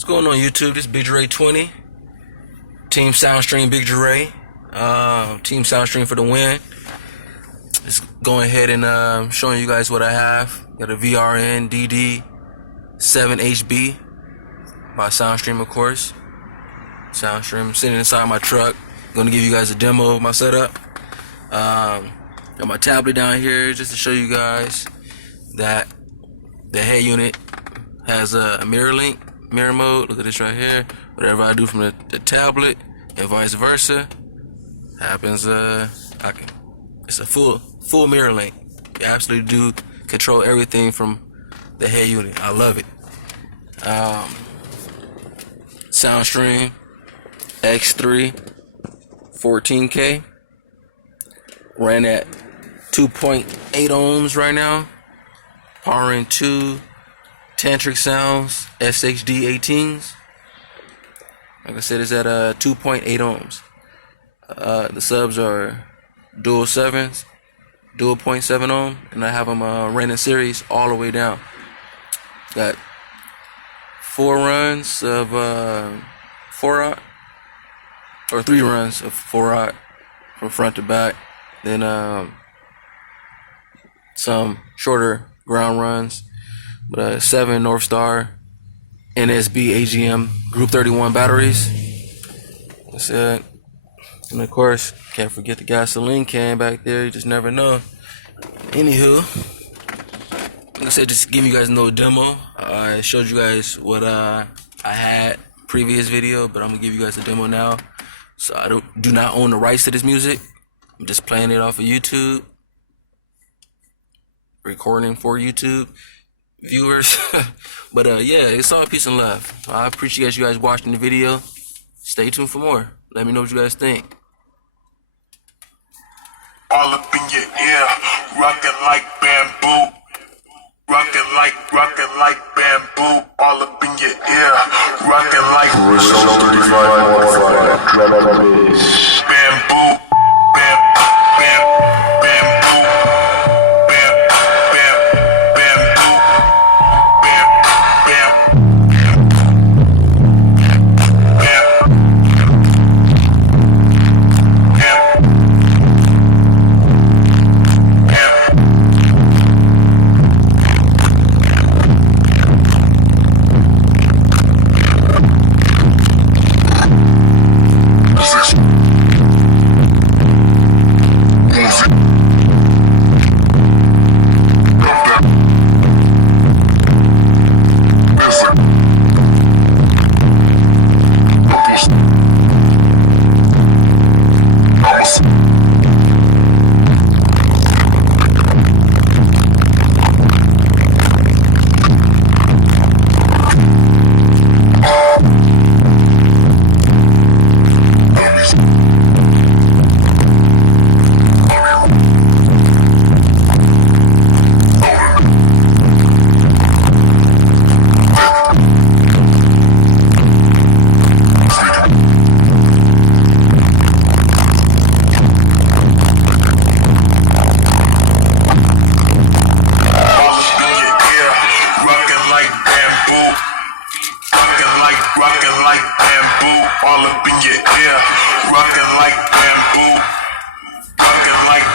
What's going on YouTube? This is Big Dre 20. Team Soundstream Big Dre. Team Soundstream for the win. Just going ahead and showing you guys what I have. Got a VRN DD7HB by Soundstream, of course. Soundstream sitting inside my truck. Gonna give you guys a demo of my setup. Got my tablet down here just to show you guys that the head unit has a mirror mode. Look at this right here. Whatever I do from the tablet and vice versa happens. It's a full mirror link. You absolutely do control everything from the head unit. I love it. Soundstream X3.14k. Ran at 2.8 ohms right now. Powering two Tantric Sounds SHD 18s. Like I said, it's at 2.8 ohms. The subs are dual 7s, dual 0.7 ohm, and I have them ran in series all the way down. Got 4 runs of 4-aught, or 3 runs of 4-aught from front to back. Then some shorter ground runs, but 7 Northstar NSB AGM Group 31 batteries. That's it. And of course, can't forget the gasoline can back there. You just never know. Anywho, like I said, just give you guys a little demo. I showed you guys what I had previous video, but I'm gonna give you guys a demo now. So I do not own the rights to this music. I'm just playing it off of YouTube, recording for YouTube viewers. But yeah, it's all peace and love. I appreciate you guys watching the video. Stay tuned for more. Let me know what you guys think. All up in your ear, rockin' like bamboo. Rockin' like bamboo. All up in your ear, rockin' like bamboo. Rockin' like bamboo, all up in your ear. Rockin' like bamboo. Rockin' like